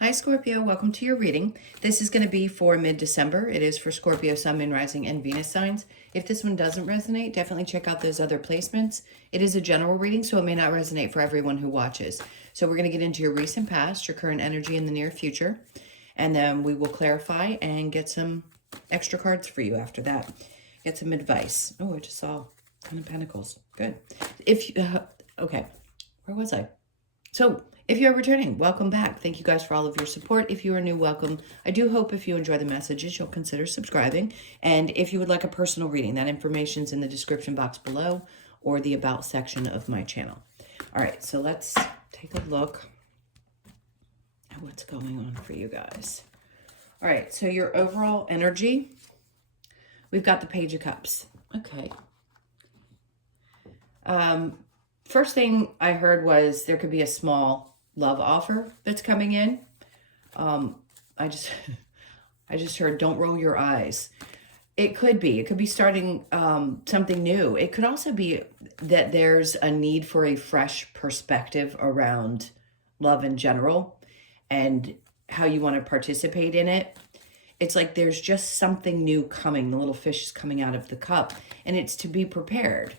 Hi Scorpio, welcome to your reading. This is going to be for mid-December. It is for Scorpio, Sun, Moon, Rising, and Venus signs. If this one doesn't resonate, definitely check out those other placements. It is a general reading, so it may not resonate for everyone who watches. So we're going to get into your recent past, your current energy in the near future, and then we will clarify and get some extra cards for you after that. Get some advice. Oh, I just saw Ten of Pentacles. Good. Okay, where was I? So, if you're returning, welcome back. Thank you guys for all of your support. If you are new, welcome. I do hope if you enjoy the messages, you'll consider subscribing. And if you would like a personal reading, that information's in the description box below or the About section of my channel. All right, so let's take a look at what's going on for you guys. All right, so your overall energy, we've got the Page of Cups. Okay. First thing I heard was there could be a small love offer that's coming in. I just heard, don't roll your eyes. It could be starting something new. It could also be that there's a need for a fresh perspective around love in general and how you want to participate in it. It's like there's just something new coming. The little fish is coming out of the cup, and it's to be prepared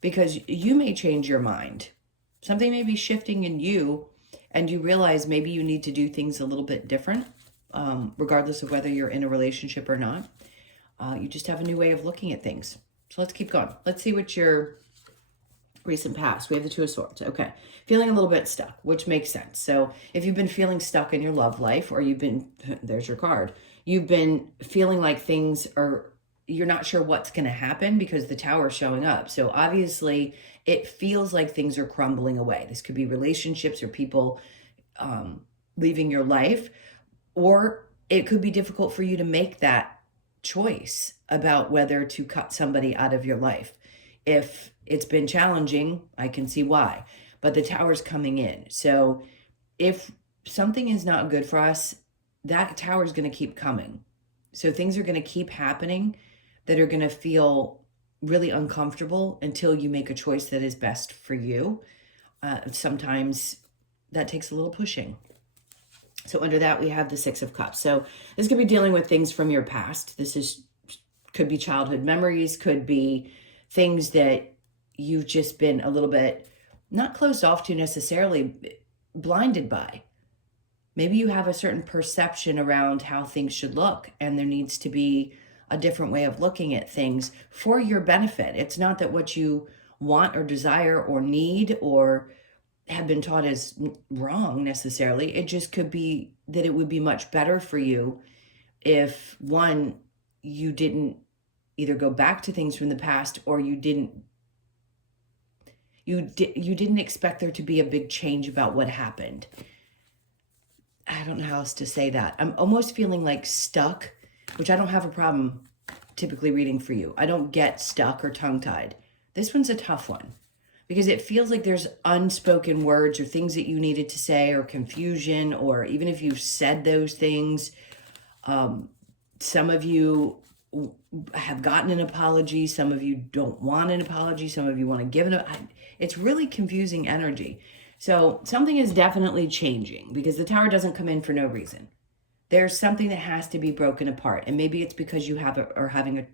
because you may change your mind. Something may be shifting in you, and you realize maybe you need to do things a little bit different, regardless of whether you're in a relationship or not. You just have a new way of looking at things. So let's keep going. Let's see what your recent past. We have the Two of Swords. Okay. Feeling a little bit stuck, which makes sense. So if you've been feeling stuck in your love life, or you've been, there's your card. You've been feeling like things are, you're not sure what's going to happen because the Tower is showing up. So obviously it feels like things are crumbling away. This could be relationships or people leaving your life, or it could be difficult for you to make that choice about whether to cut somebody out of your life. If it's been challenging, I can see why, but the Tower's coming in. So if something is not good for us, that Tower is going to keep coming. So things are going to keep happening that are going to feel really uncomfortable until you make a choice that is best for you. Sometimes that takes a little pushing. So under that, we have the Six of Cups. So this could be dealing with things from your past. Could be childhood memories, could be things that you've just been a little bit, not closed off to necessarily, blinded by. Maybe you have a certain perception around how things should look, and there needs to be a different way of looking at things for your benefit. It's not that what you want or desire or need or have been taught is wrong necessarily. It just could be that it would be much better for you if, one, you didn't either go back to things from the past, or you didn't expect there to be a big change about what happened. I don't know how else to say that. I'm almost feeling like stuck, which I don't have a problem typically reading for you. I don't get stuck or tongue-tied. This one's a tough one because it feels like there's unspoken words or things that you needed to say, or confusion, or even if you've said those things, some of you have gotten an apology. Some of you don't want an apology. Some of you want to give it. It's really confusing energy. So something is definitely changing because the Tower doesn't come in for no reason. There's something that has to be broken apart. And maybe it's because you are having a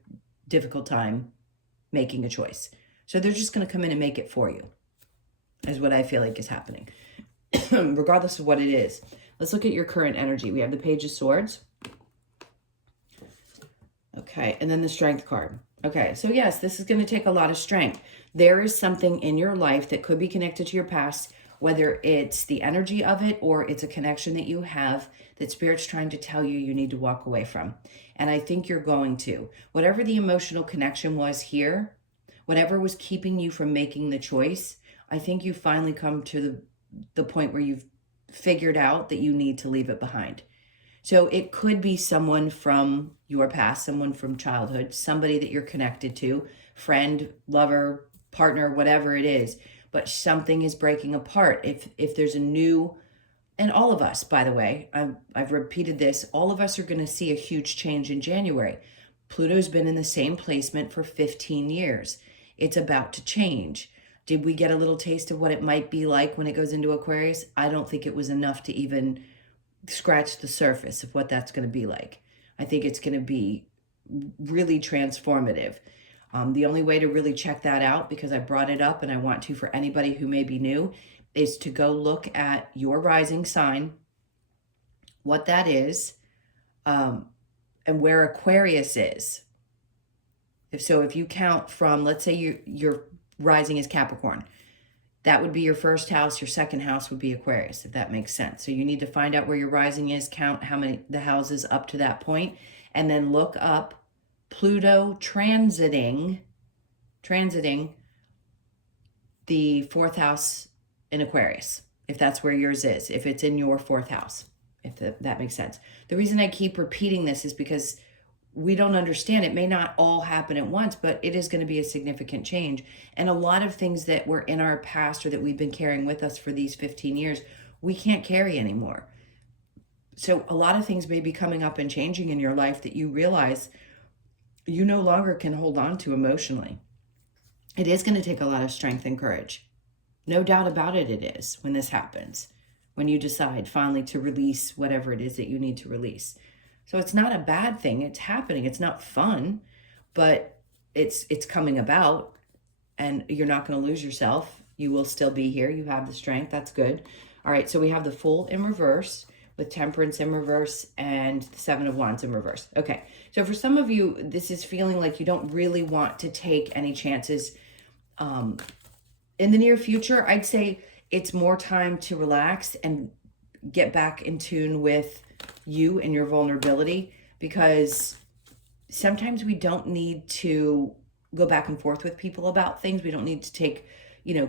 difficult time making a choice. So they're just going to come in and make it for you, is what I feel like is happening. Regardless of what it is. Let's look at your current energy. We have the Page of Swords. Okay, and then the Strength card. Okay, so yes, this is going to take a lot of strength. There is something in your life that could be connected to your past, whether it's the energy of it or it's a connection that you have that Spirit's trying to tell you you need to walk away from. And I think you're going to. Whatever the emotional connection was here, whatever was keeping you from making the choice, I think you finally come to the point where you've figured out that you need to leave it behind. So it could be someone from your past, someone from childhood, somebody that you're connected to, friend, lover, partner, whatever it is, but something is breaking apart. If there's a new, and all of us, by the way, I've repeated this, all of us are going to see a huge change in January. Pluto's been in the same placement for 15 years. It's about to change. Did we get a little taste of what it might be like when it goes into Aquarius? I don't think it was enough to even scratch the surface of what that's going to be like. I think it's going to be really transformative. The only way to really check that out, because I brought it up and I want to for anybody who may be new, is to go look at your rising sign, what that is, and where Aquarius is. If you count from, let's say your rising is Capricorn, that would be your first house. Your second house would be Aquarius, if that makes sense. So you need to find out where your rising is, count how many the houses up to that point, and then look up Pluto transiting the fourth house in Aquarius, if that's where yours is, if it's in your fourth house, if that makes sense. The reason I keep repeating this is because we don't understand. It may not all happen at once, but it is going to be a significant change. And a lot of things that were in our past or that we've been carrying with us for these 15 years, we can't carry anymore. So a lot of things may be coming up and changing in your life that you realize you no longer can hold on to emotionally. It is going to take a lot of strength and courage. No doubt about it, it is when this happens, when you decide finally to release whatever it is that you need to release. So it's not a bad thing. It's happening. It's not fun, but it's coming about, and you're not going to lose yourself. You will still be here. You have the strength. That's good. All right. So we have the Fool in reverse with Temperance in reverse and the Seven of Wands in reverse. Okay. So for some of you, this is feeling like you don't really want to take any chances. In the near future, I'd say it's more time to relax and get back in tune with you and your vulnerability, because sometimes we don't need to go back and forth with people about things. We don't need to take,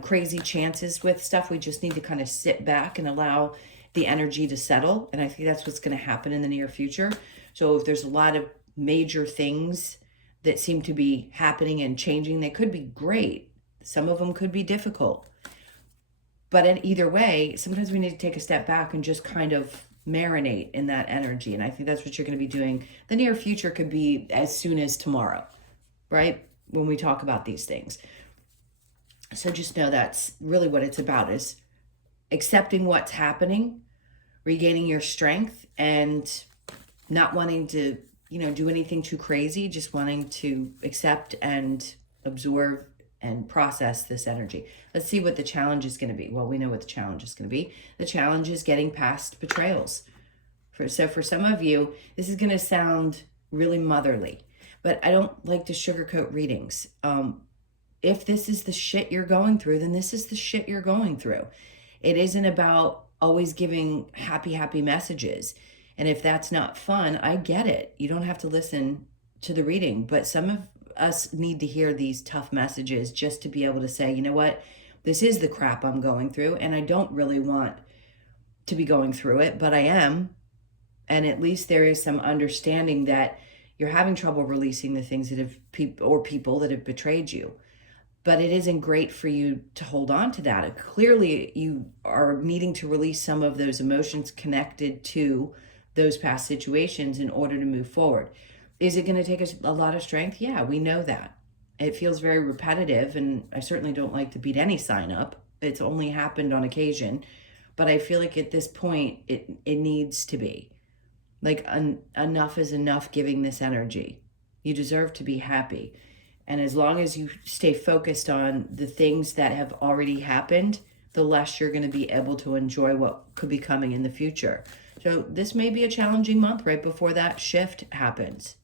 crazy chances with stuff. We just need to kind of sit back and allow the energy to settle. And I think that's what's going to happen in the near future. So if there's a lot of major things that seem to be happening and changing, they could be great. Some of them could be difficult. But in either way, sometimes we need to take a step back and just kind of marinate in that energy. And I think that's what you're going to be doing. The near future could be as soon as tomorrow, right? When we talk about these things. So just know that's really what it's about, is accepting what's happening, regaining your strength, and not wanting to, do anything too crazy, just wanting to accept and absorb and process this energy. Let's see what the challenge is going to be. Well, we know what the challenge is going to be. The challenge is getting past betrayals. So for some of you, this is going to sound really motherly, but I don't like to sugarcoat readings. If this is the shit you're going through, then this is the shit you're going through. It isn't about always giving happy messages. And if that's not fun, I get it. You don't have to listen to the reading, but some of us need to hear these tough messages just to be able to say, you know what, this is the crap I'm going through, and I don't really want to be going through it, but I am. And at least there is some understanding that you're having trouble releasing the things that have people that have betrayed you. But it isn't great for you to hold on to that. Clearly, you are needing to release some of those emotions connected to those past situations in order to move forward. Is it going to take a lot of strength? Yeah, we know that. It feels very repetitive, and I certainly don't like to beat any sign up. It's only happened on occasion. But I feel like at this point, it needs to be. Like, enough is enough giving this energy. You deserve to be happy. And as long as you stay focused on the things that have already happened, the less you're going to be able to enjoy what could be coming in the future. So this may be a challenging month right before that shift happens,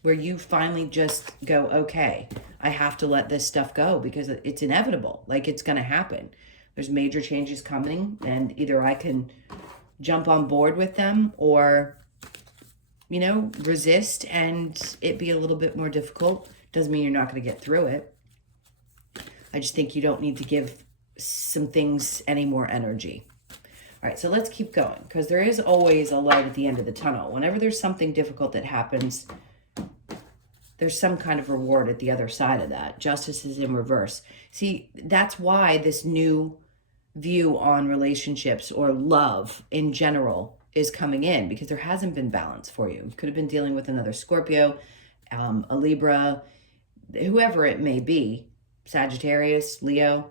where you finally just go, okay, I have to let this stuff go because it's inevitable. Like, it's going to happen. There's major changes coming, and either I can jump on board with them or, resist and it be a little bit more difficult. Doesn't mean you're not going to get through it. I just think you don't need to give some things any more energy. All right, so let's keep going, because there is always a light at the end of the tunnel. Whenever there's something difficult that happens, there's some kind of reward at the other side of that. Justice is in reverse. See, that's why this new view on relationships or love in general is coming in, because there hasn't been balance for you. You could have been dealing with another Scorpio, a Libra, whoever it may be, Sagittarius, Leo.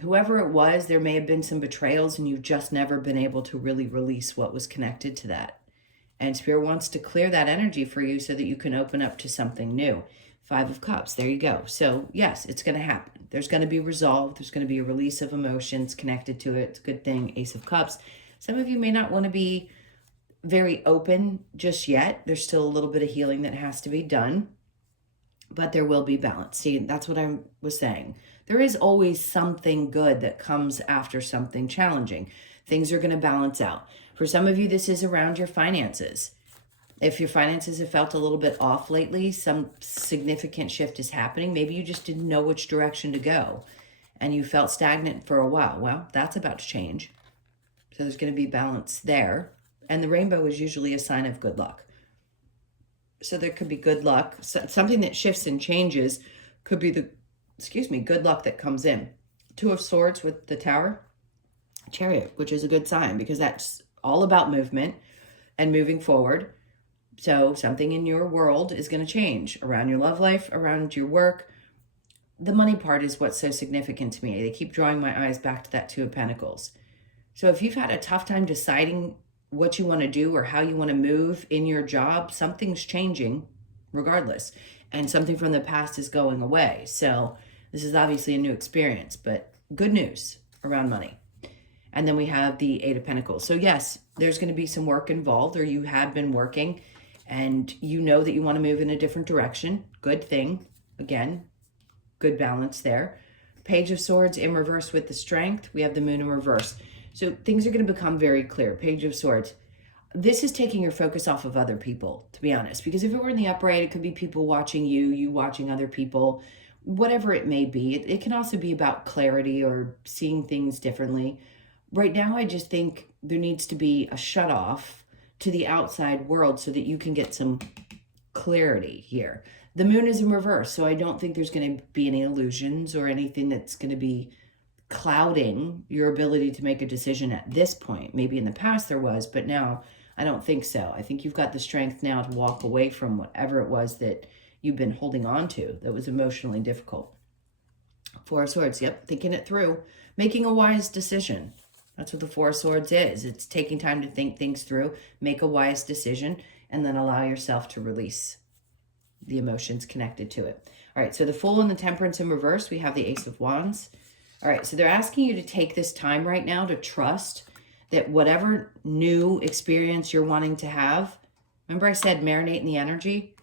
whoever it was, there may have been some betrayals and you've just never been able to really release what was connected to that. And Spirit wants to clear that energy for you so that you can open up to something new. 5 of Cups, there you go. So yes, it's going to happen. There's going to be resolve. There's going to be a release of emotions connected to it. It's a good thing. Ace of Cups. Some of you may not want to be very open just yet. There's still a little bit of healing that has to be done, but there will be balance. See, that's what I was saying. There is always something good that comes after something challenging. Things are going to balance out. For some of you, this is around your finances. If your finances have felt a little bit off lately, some significant shift is happening. Maybe you just didn't know which direction to go and you felt stagnant for a while. Well, that's about to change. So there's going to be balance there. And the rainbow is usually a sign of good luck. So there could be good luck. Something that shifts and changes could be good luck that comes in. 2 of Swords with the Tower. Chariot, which is a good sign because that's all about movement and moving forward. So something in your world is going to change around your love life, around your work. The money part is what's so significant to me. They keep drawing my eyes back to that 2 of Pentacles. So if you've had a tough time deciding what you want to do or how you want to move in your job, something's changing regardless. And something from the past is going away. So this is obviously a new experience, but good news around money. And then we have the 8 of Pentacles. So yes, there's going to be some work involved, or you have been working and you know that you want to move in a different direction. Good thing. Again, good balance there. Page of Swords in reverse with the Strength. We have the Moon in reverse. So things are going to become very clear. Page of Swords. This is taking your focus off of other people, to be honest. Because if it were in the upright, it could be people watching you watching other people, whatever it may be. It can also be about clarity or seeing things differently. Right now, I just think there needs to be a shut off to the outside world so that you can get some clarity here. The Moon is in reverse, so I don't think there's going to be any illusions or anything that's going to be clouding your ability to make a decision at this point. Maybe in the past there was, but now I don't think so. I think you've got the strength now to walk away from whatever it was that you've been holding on to that was emotionally difficult. 4 of Swords, yep, thinking it through, making a wise decision. That's what the 4 of Swords is. It's taking time to think things through, make a wise decision, and then allow yourself to release the emotions connected to it. All right, so the Fool and the Temperance in reverse, we have the Ace of Wands. All right, so they're asking you to take this time right now to trust that whatever new experience you're wanting to have, remember I said marinate in the energy?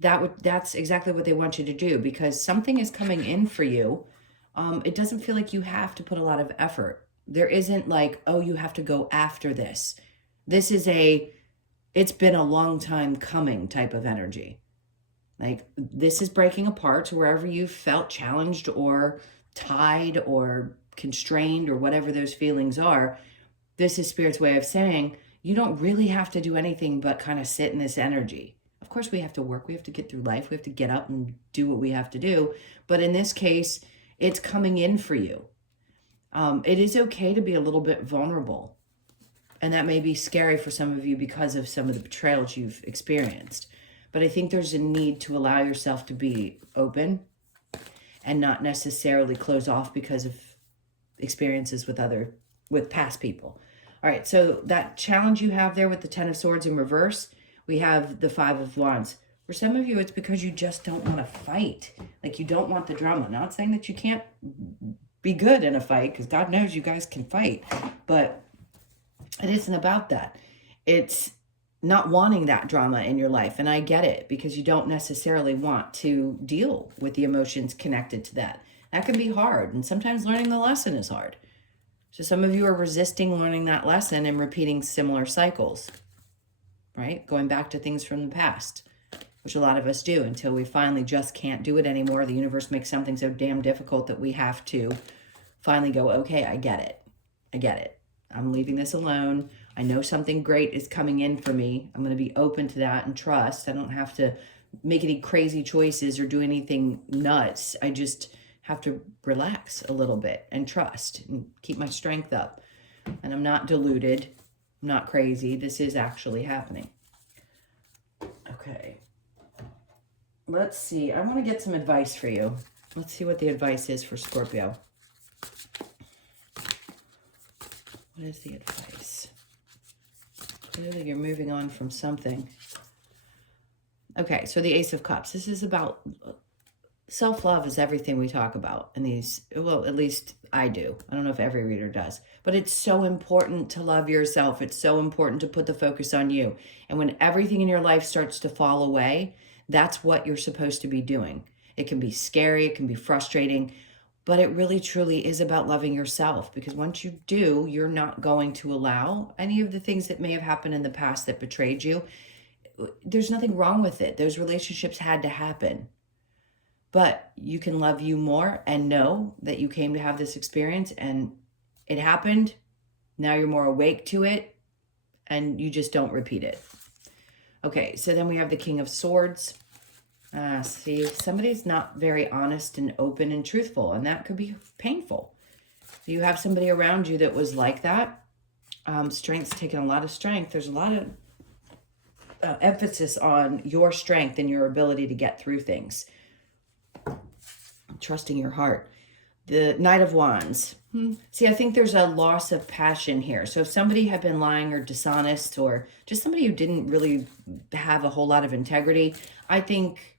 That's exactly what they want you to do, because something is coming in for you. It doesn't feel like you have to put a lot of effort. There isn't like, oh, you have to go after this. This is it's been a long time coming type of energy. Like this is breaking apart to wherever you felt challenged or tied or constrained or whatever those feelings are. This is Spirit's way of saying you don't really have to do anything but kind of sit in this energy. Of course, we have to work. We have to get through life. We have to get up and do what we have to do. But in this case, it's coming in for you. It is okay to be a little bit vulnerable. And that may be scary for some of you because of some of the betrayals you've experienced. But I think there's a need to allow yourself to be open and not necessarily close off because of experiences with past people. All right, so that challenge you have there with the 10 of Swords in reverse, we have the 5 of Wands. For some of you, it's because you just don't want to fight. Like you don't want the drama. Not saying that you can't be good in a fight, because God knows you guys can fight, but it isn't about that. It's not wanting that drama in your life. And I get it, because you don't necessarily want to deal with the emotions connected to that. That can be hard. And sometimes learning the lesson is hard. So some of you are resisting learning that lesson and repeating similar cycles, right? Going back to things from the past, which a lot of us do until we finally just can't do it anymore. The universe makes something so damn difficult that we have to finally go, okay, I get it. I get it. I'm leaving this alone. I know something great is coming in for me. I'm going to be open to that and trust. I don't have to make any crazy choices or do anything nuts. I just have to relax a little bit and trust and keep my strength up. And I'm not deluded. I'm not crazy. This is actually happening. Okay. Let's see. I want to get some advice for you. Let's see what the advice is for Scorpio. What is the advice? Clearly you're moving on from something. Okay, so the Ace of Cups. This is about self-love is everything we talk about in these, well, at least I do. I don't know if every reader does, but it's so important to love yourself. It's so important to put the focus on you. And when everything in your life starts to fall away, that's what you're supposed to be doing. It can be scary, it can be frustrating, but it really truly is about loving yourself, because once you do, you're not going to allow any of the things that may have happened in the past that betrayed you. There's nothing wrong with it. Those relationships had to happen. But you can love you more and know that you came to have this experience and it happened. Now you're more awake to it and you just don't repeat it. Okay, so then we have the King of Swords. See, somebody's not very honest and open and truthful, and that could be painful. So you have somebody around you that was like that. Strength's taken a lot of strength. There's a lot of emphasis on your strength and your ability to get through things. Trusting your heart. The Knight of Wands. See, I think there's a loss of passion here. So if somebody had been lying or dishonest, or just somebody who didn't really have a whole lot of integrity, I think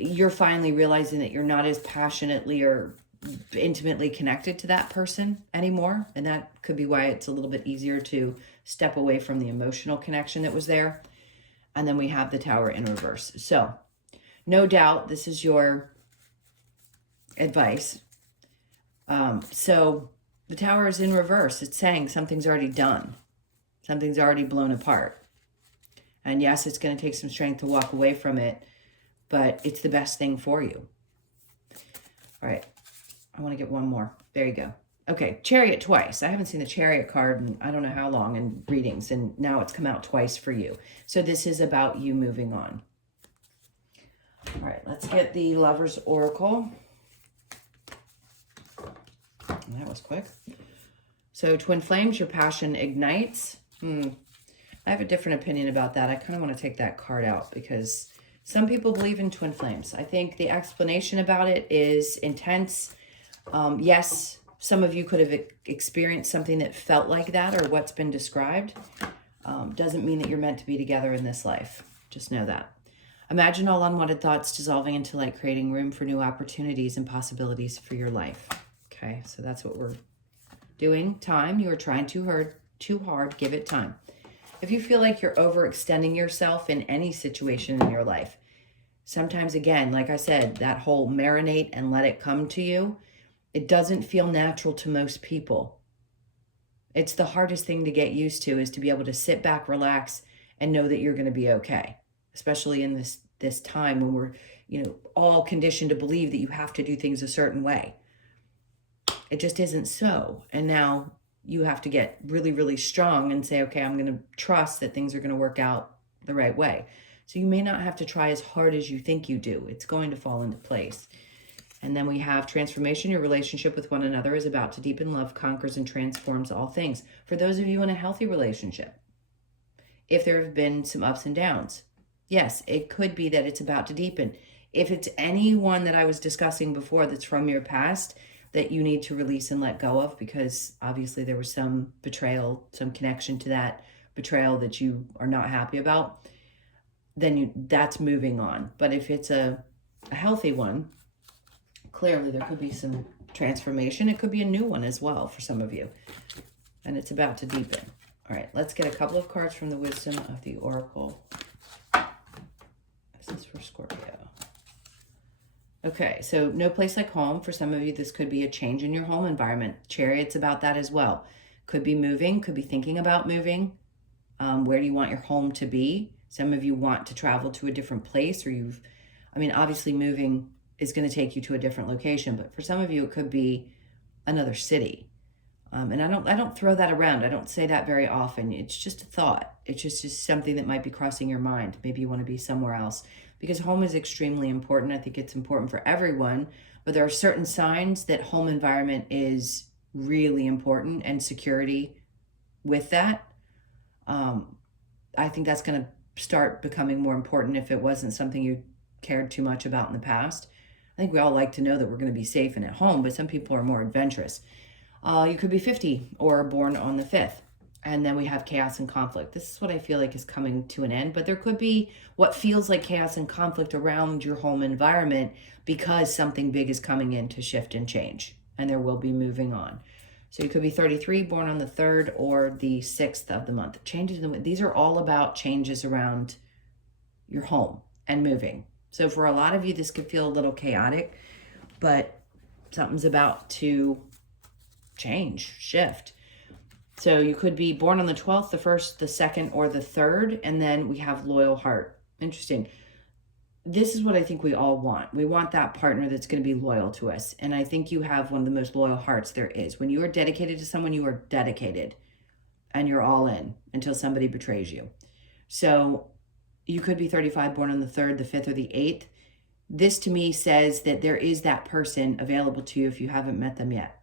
you're finally realizing that you're not as passionately or intimately connected to that person anymore. And that could be why it's a little bit easier to step away from the emotional connection that was there. And then we have the Tower in reverse. So no doubt this is your advice. So the Tower is in reverse. It's saying something's already done. Something's already blown apart. And yes, it's going to take some strength to walk away from it, but it's the best thing for you. All right. I want to get one more. There you go. Okay. Chariot twice. I haven't seen the Chariot card in I don't know how long in readings, and now it's come out twice for you. So this is about you moving on. All right. Let's get the Lover's Oracle. That was quick. So twin flames, your passion ignites. I have a different opinion about that. I kind of want to take that card out because some people believe in twin flames. I think the explanation about it is intense. Yes, some of you could have experienced something that felt like that or what's been described. Doesn't mean that you're meant to be together in this life. Just know that. Imagine all unwanted thoughts dissolving into light, creating room for new opportunities and possibilities for your life. Okay, so that's what we're doing. Time, you are trying too hard, give it time. If you feel like you're overextending yourself in any situation in your life, sometimes, again, like I said, that whole marinate and let it come to you, it doesn't feel natural to most people. It's the hardest thing to get used to, is to be able to sit back, relax, and know that you're going to be okay, especially in this time when we're, all conditioned to believe that you have to do things a certain way. It just isn't so. And now you have to get really, really strong and say, okay, I'm going to trust that things are going to work out the right way. So you may not have to try as hard as you think you do. It's going to fall into place. And then we have transformation. Your relationship with one another is about to deepen. Love conquers and transforms all things. For those of you in a healthy relationship, if there have been some ups and downs, yes, it could be that it's about to deepen. If it's anyone that I was discussing before that's from your past that you need to release and let go of, because obviously there was some betrayal, some connection to that betrayal that you are not happy about, then that's moving on. But if it's a healthy one, clearly there could be some transformation. It could be a new one as well for some of you. And it's about to deepen. All right, let's get a couple of cards from the Wisdom of the Oracle. This is for Scorpio. Okay, so no place like home. For some of you, this could be a change in your home environment. Chariot's about that as well. Could be moving, could be thinking about moving. Where do you want your home to be? Some of you want to travel to a different place, or obviously moving is going to take you to a different location, but for some of you, it could be another city. And I don't throw that around. I don't say that very often. It's just a thought. It's just something that might be crossing your mind. Maybe you want to be somewhere else, because home is extremely important. I think it's important for everyone, but there are certain signs that home environment is really important, and security with that. I think that's going to start becoming more important if it wasn't something you cared too much about in the past. I think we all like to know that we're going to be safe and at home, but some people are more adventurous. You could be 50 or born on the 5th. And then we have chaos and conflict. This is what I feel like is coming to an end, but there could be what feels like chaos and conflict around your home environment because something big is coming in to shift and change, and there will be moving on. So you could be 33, born on the 3rd or the 6th of the month. Changes in the, these are all about changes around your home and moving. So for a lot of you, this could feel a little chaotic, but something's about to change, shift. So you could be born on the 12th, the 1st, the 2nd, or the 3rd, and then we have loyal heart. Interesting. This is what I think we all want. We want that partner that's going to be loyal to us. And I think you have one of the most loyal hearts there is. When you are dedicated to someone, you are dedicated and you're all in until somebody betrays you. So you could be 35, born on the 3rd, the 5th, or the 8th. This to me says that there is that person available to you if you haven't met them yet.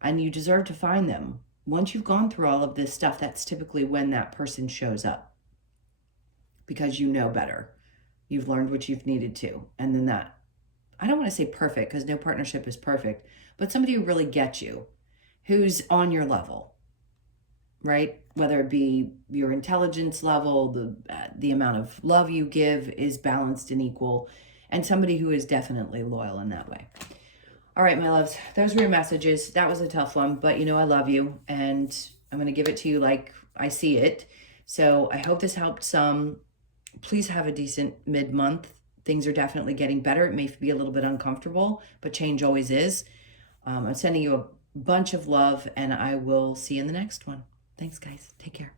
And you deserve to find them. Once you've gone through all of this stuff, that's typically when that person shows up because you know better. You've learned what you've needed to. And then that, I don't want to say perfect because no partnership is perfect, but somebody who really gets you, who's on your level, right? Whether it be your intelligence level, the amount of love you give is balanced and equal, and somebody who is definitely loyal in that way. All right, my loves, those were your messages. That was a tough one, but you know I love you, and I'm going to give it to you like I see it. So I hope this helped some. Please have a decent mid-month. Things are definitely getting better. It may be a little bit uncomfortable, but change always is. I'm sending you a bunch of love, and I will see you in the next one. Thanks, guys. Take care.